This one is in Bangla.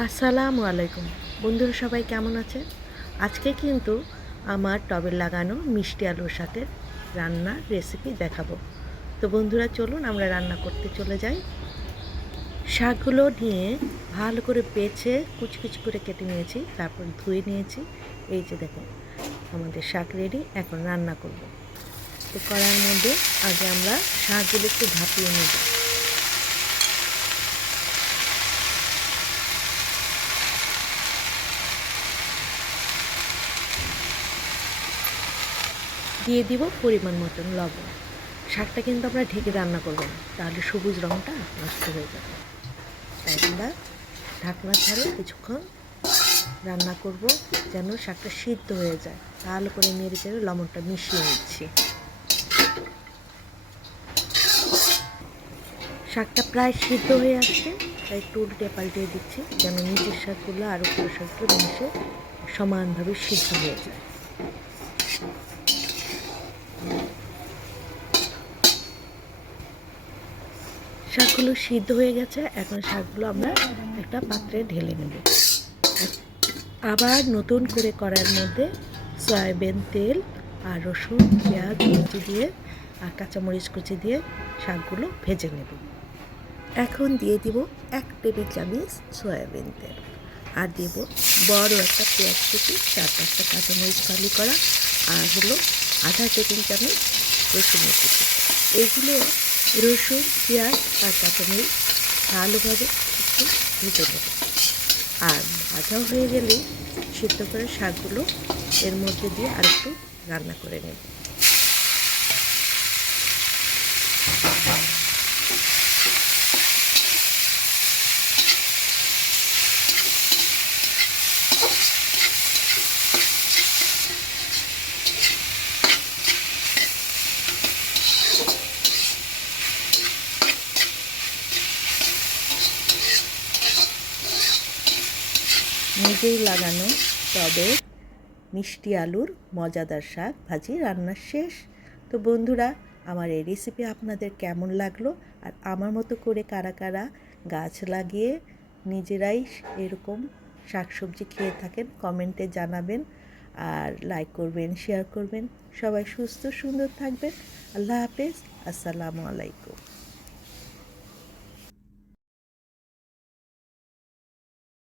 আসসালামু আলাইকুম। বন্ধুরা সবাই কেমন আছেন? আজকে কিন্তু আমার টবে লাগানো মিষ্টি আলুর শাকের রান্নার রেসিপি দেখাবো। তো বন্ধুরা চলুন আমরা রান্না করতে চলে যাই। শাকগুলো নিয়ে ভালো করে বেছে কুচি কুচি করে কেটে নিয়েছি, তারপর ধুয়ে নিয়েছি। এই যে দেখুন আমাদের শাক রেডি, এখন রান্না করব। তো কড়াইয়ের মধ্যে আগে আমরা শাকগুলো একটু ভাপিয়ে নেব। দিয়ে দিব পরিমাণ মতন লবণ। শাকটা কিন্তু আমরা ঢেকে রান্না করব না, তাহলে সবুজ রঙটা নষ্ট হয়ে যাবে। তাই আমরা ঢাকনা ছাড়ে কিছুক্ষণ রান্না করব, যেন শাকটা সিদ্ধ হয়ে যায়। ভালো করে নেড়ে চেড়ে লবণটা মিশিয়ে নিচ্ছি। শাকটা প্রায় সিদ্ধ হয়ে আসছে, তাই একটু উল্টে পাল্টে দিচ্ছি, যেন নিচের শাকগুলো আর উপরের শাকগুলো মিশে সমানভাবে সিদ্ধ হয়ে যায়। শাকগুলো সিদ্ধ হয়ে গেছে, এখন শাকগুলো আমরা একটা পাত্রে ঢেলে নেব। আবার নতুন করে কড়াইয়ের মধ্যে সয়াবিন তেল আর রসুন পেঁয়াজ কুচি দিয়ে আর কাঁচামরিচ কুচি দিয়ে শাকগুলো ভেজে নেব। এখন দিয়ে দিব 1 টেবিল চামচ সয়াবিন তেল, আর দেব বড় একটা পেঁয়াজ কুচি, 4-5টা কাঁচামরিচ ফালি করা, আর হলো আধা টেবিল চামচ রসুনের কুচি। এইগুলো রসুন পেঁয়াজ আর কাঁচামরিচ ভালোভাবে একটু ভেজে নেব। আর ভাজাও হয়ে গেলে সিদ্ধ করে শাকগুলো এর মধ্যে দিয়ে আরেকটু রান্না করে নেব। নিজেই লাগানো টবের মিষ্টি আলুর মজাদার শাক ভাজি রান্না শেষ। তো বন্ধুরা, আমার এই রেসিপি আপনাদের কেমন লাগলো, আর আমার মতো করে কারা কারা গাছ লাগিয়ে নিজেরাই এরকম শাকসবজি খেয়ে থাকেন কমেন্টে জানাবেন, আর লাইক করবেন, শেয়ার করবেন। সবাই সুস্থ সুন্দর থাকবেন। আল্লাহ হাফেজ। আসসালামু আলাইকুম।